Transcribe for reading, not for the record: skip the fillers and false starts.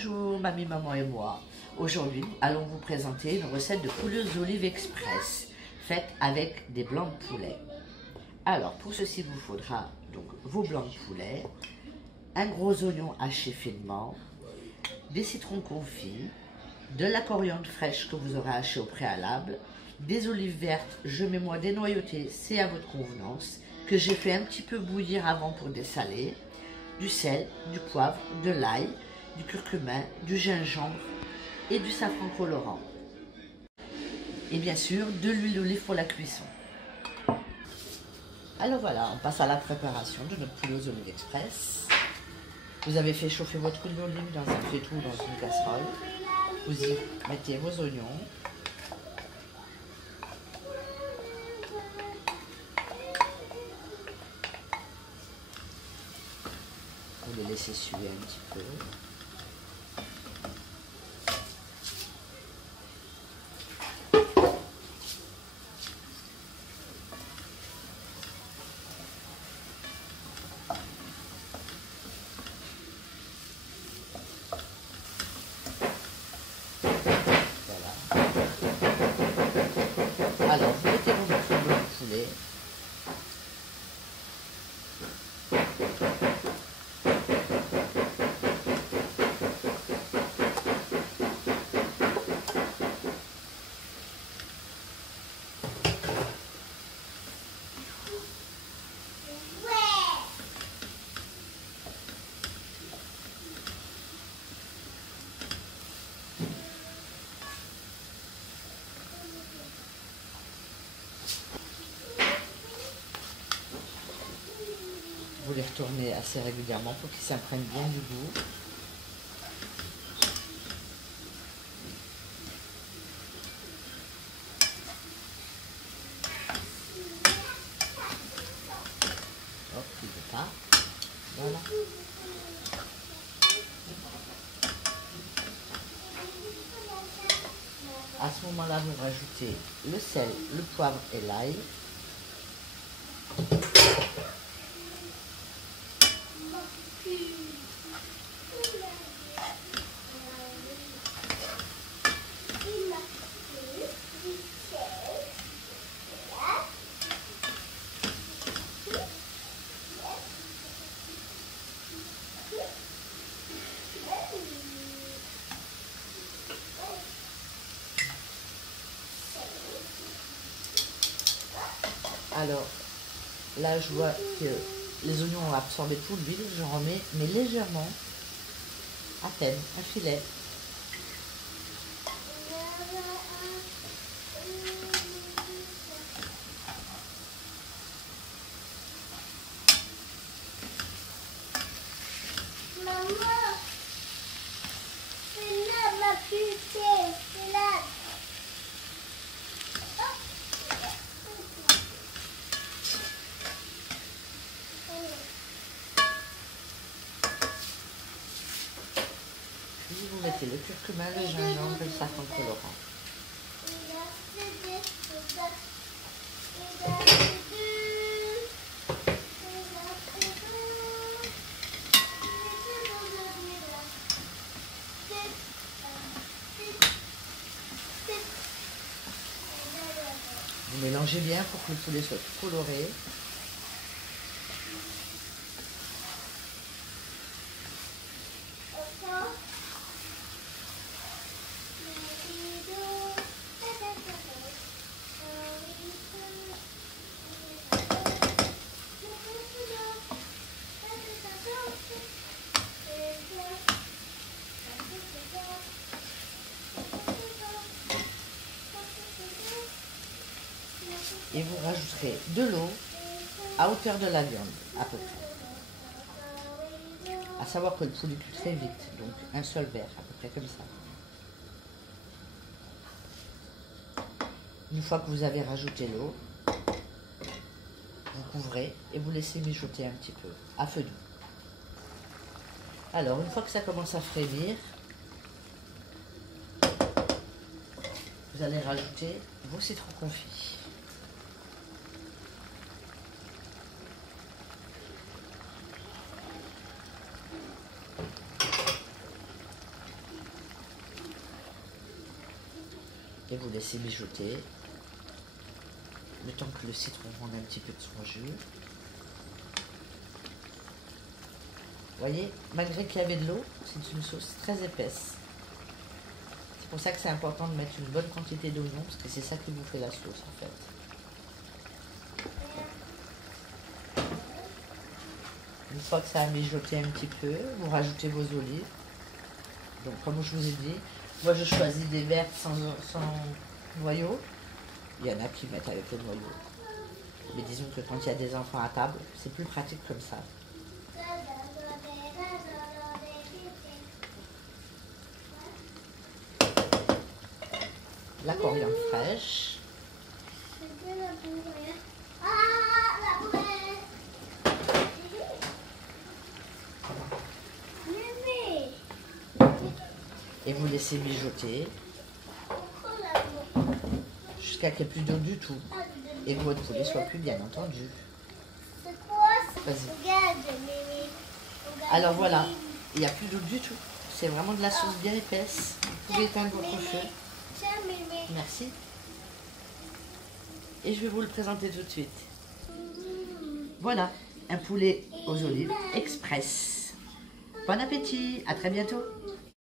Bonjour, mamie, maman et moi. Aujourd'hui, allons vous présenter une recette de pouleuse d'olive express faite avec des blancs de poulet. Alors, pour ceci, il vous faudra donc vos blancs de poulet, un gros oignon haché finement, des citrons confits, de la coriandre fraîche que vous aurez hachée au préalable, des olives vertes, je mets moi dénoyautées, c'est à votre convenance, que j'ai fait un petit peu bouillir avant pour dessaler, du sel, du poivre, de l'ail, du curcuma, du gingembre et du safran colorant. Et bien sûr, de l'huile d'olive pour la cuisson. Alors voilà, on passe à la préparation de notre pouleuse d'olive express. Vous avez fait chauffer votre huile d'olive dans un faitout ou dans une casserole. Vous y mettez vos oignons. Vous les laissez suer un petit peu. Alors, vous mettez vos morceaux de poulet. Vous les retournez assez régulièrement pour qu'ils s'imprègnent bien du goût. Hop, il ne pas. Voilà. À ce moment-là, vous rajoutez le sel, le poivre et l'ail. Alors, là, je vois que les oignons ont absorbé tout l'huile. Je remets, mais légèrement, à peine, un filet. Maman, c'est là ma pupille, c'est là. Puis vous mettez le curcuma, le gingembre et le safran colorant. Vous mélangez bien pour que le poulet soit tout coloré. Et vous rajouterez de l'eau à hauteur de la viande, à peu près. À savoir que le poulet cuit très vite, donc un seul verre, à peu près comme ça. Une fois que vous avez rajouté l'eau, vous couvrez et vous laissez mijoter un petit peu, à feu doux. Alors, une fois que ça commence à frémir, vous allez rajouter vos citrons confits. Et vous laissez mijoter. Le temps que le citron rende un petit peu de son jus. Vous voyez, malgré qu'il y avait de l'eau, c'est une sauce très épaisse. C'est pour ça que c'est important de mettre une bonne quantité d'oignons, parce que c'est ça qui vous fait la sauce en fait. Une fois que ça a mijoté un petit peu, vous rajoutez vos olives. Donc comme je vous ai dit, moi je choisis des vertes sans noyau. Il y en a qui mettent avec le noyau. Mais disons que quand il y a des enfants à table, c'est plus pratique comme ça. La coriandre fraîche. Et vous laissez mijoter jusqu'à qu'il n'y ait plus d'eau du tout. Et que votre poulet soit cuit, bien entendu. Vas-y. Alors voilà, il n'y a plus d'eau du tout. C'est vraiment de la sauce bien épaisse. Vous pouvez éteindre votre feu. Merci. Et je vais vous le présenter tout de suite. Voilà, un poulet aux olives express. Bon appétit, à très bientôt.